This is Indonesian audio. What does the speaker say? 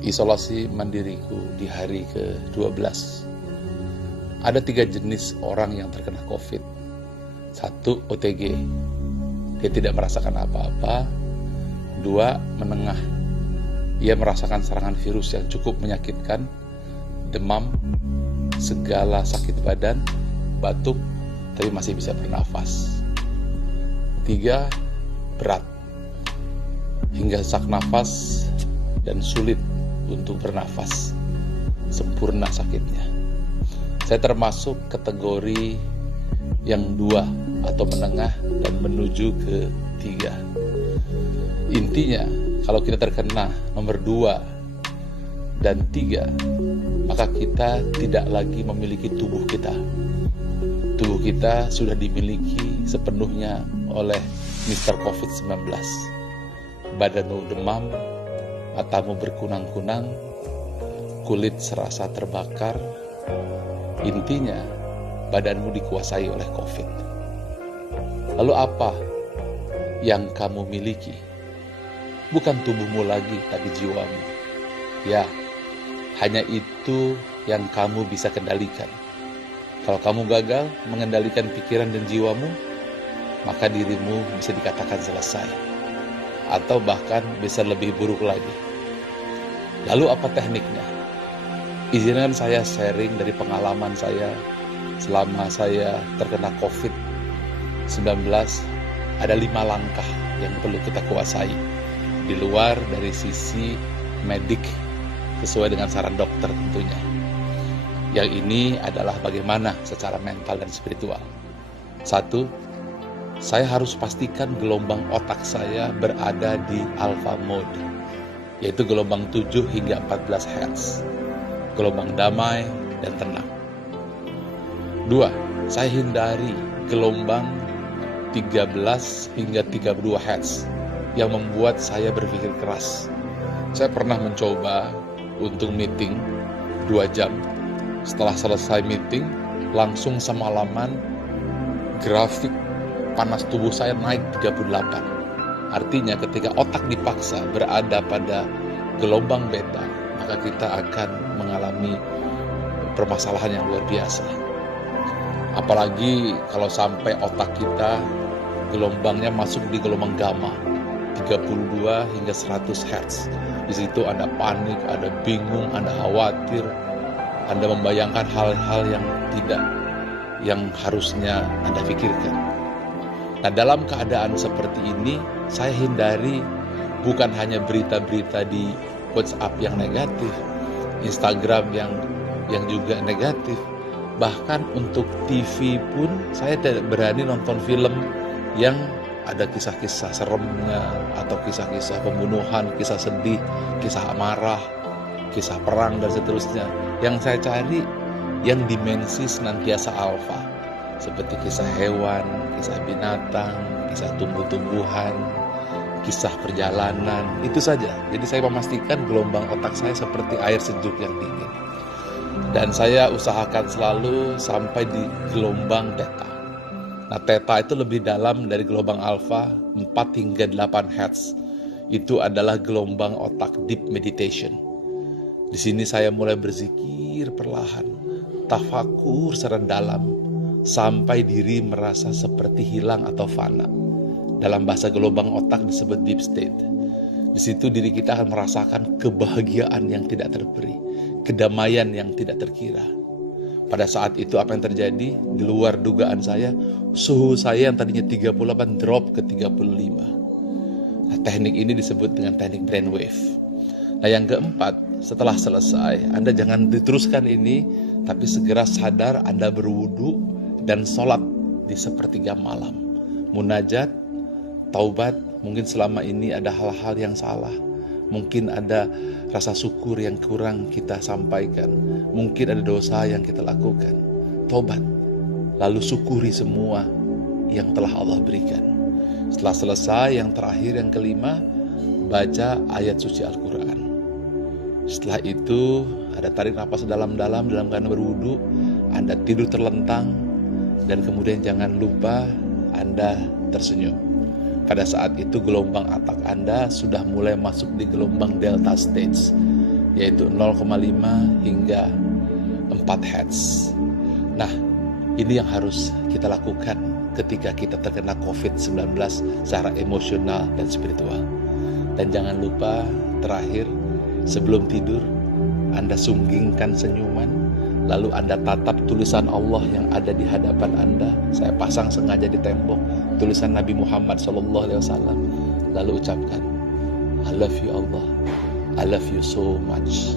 Isolasi mandiriku di hari ke-12. Ada 3 jenis orang yang terkena COVID. 1, OTG. Dia tidak merasakan apa-apa. 2, menengah. Ia merasakan serangan virus yang cukup menyakitkan, demam, segala sakit badan, batuk, tapi masih bisa bernafas. 3, berat. Hingga sesak nafas dan sulit untuk bernafas, sempurna sakitnya. Saya termasuk kategori yang 2 atau menengah dan menuju ke 3. Intinya, kalau kita terkena nomor 2 dan 3, maka kita tidak lagi memiliki tubuh kita. Tubuh kita sudah dimiliki sepenuhnya oleh Mr. COVID-19. Badanmu demam, matamu berkunang-kunang, kulit serasa terbakar. Intinya, badanmu dikuasai oleh COVID. Lalu apa yang kamu miliki? Bukan tubuhmu lagi, tapi jiwamu. Ya, hanya itu yang kamu bisa kendalikan. Kalau kamu gagal mengendalikan pikiran dan jiwamu, maka dirimu bisa dikatakan selesai. Atau bahkan bisa lebih buruk lagi. Lalu apa tekniknya? Izinkan saya sharing dari pengalaman saya selama saya terkena COVID-19. Ada 5 langkah yang perlu kita kuasai di luar dari sisi medik sesuai dengan saran dokter tentunya. Yang ini adalah bagaimana secara mental dan spiritual. 1, saya harus pastikan gelombang otak saya berada di alpha mode, yaitu gelombang 7 hingga 14 Hz, gelombang damai dan tenang. 2, saya hindari gelombang 13 hingga 32 Hz yang membuat saya berpikir keras. Saya pernah mencoba untuk meeting 2 jam. Setelah selesai meeting, langsung semalaman grafik panas tubuh saya naik 38. Artinya ketika otak dipaksa berada pada gelombang beta, maka kita akan mengalami permasalahan yang luar biasa. Apalagi kalau sampai otak kita gelombangnya masuk di gelombang gamma 32 hingga 100 Hz. Di situ Anda panik, Anda bingung, Anda khawatir, Anda membayangkan hal-hal yang harusnya Anda pikirkan. Nah, dalam keadaan seperti ini, saya hindari bukan hanya berita-berita di WhatsApp yang negatif, Instagram yang juga negatif. Bahkan untuk TV pun saya tidak berani nonton film yang ada kisah-kisah seremnya atau kisah-kisah pembunuhan, kisah sedih, kisah amarah, kisah perang dan seterusnya. Yang saya cari yang dimensi senantiasa alfa, seperti kisah hewan, kisah binatang, kisah tumbuh-tumbuhan, kisah perjalanan, itu saja. Jadi saya memastikan gelombang otak saya seperti air sejuk yang dingin. Dan saya usahakan selalu sampai di gelombang theta. Nah, theta itu lebih dalam dari gelombang alfa, 4 hingga 8 Hz. Itu adalah gelombang otak deep meditation. Di sini saya mulai berzikir perlahan, tafakur secara dalam, sampai diri merasa seperti hilang atau fana. Dalam bahasa gelombang otak disebut deep state. Di situ diri kita akan merasakan kebahagiaan yang tidak terperi, kedamaian yang tidak terkira. Pada saat itu apa yang terjadi? Di luar dugaan saya, suhu saya yang tadinya 38 drop ke 35. Nah, teknik ini disebut dengan teknik brainwave. Nah, yang keempat, setelah selesai, Anda jangan diteruskan ini, tapi segera sadar Anda berwudu dan sholat di sepertiga malam. Munajat, taubat, mungkin selama ini ada hal-hal yang salah. Mungkin ada rasa syukur yang kurang kita sampaikan. Mungkin ada dosa yang kita lakukan. Taubat, lalu syukuri semua yang telah Allah berikan. Setelah selesai, yang terakhir, yang kelima, baca ayat suci Al-Quran. Setelah itu, ada tarik napas dalam-dalam dalam keadaan berwudu. Anda tidur terlentang. Dan kemudian jangan lupa Anda tersenyum. Pada saat itu gelombang otak Anda sudah mulai masuk di gelombang delta stage. yaitu 0,5 hingga 4 Hz. Nah, ini yang harus kita lakukan ketika kita terkena COVID-19 secara emosional dan spiritual. Dan jangan lupa terakhir, sebelum tidur, Anda sunggingkan senyuman, lalu Anda tatap tulisan Allah yang ada di hadapan Anda. Saya pasang sengaja di tembok tulisan Nabi Muhammad SAW. Lalu ucapkan, I love you Allah, I love you so much.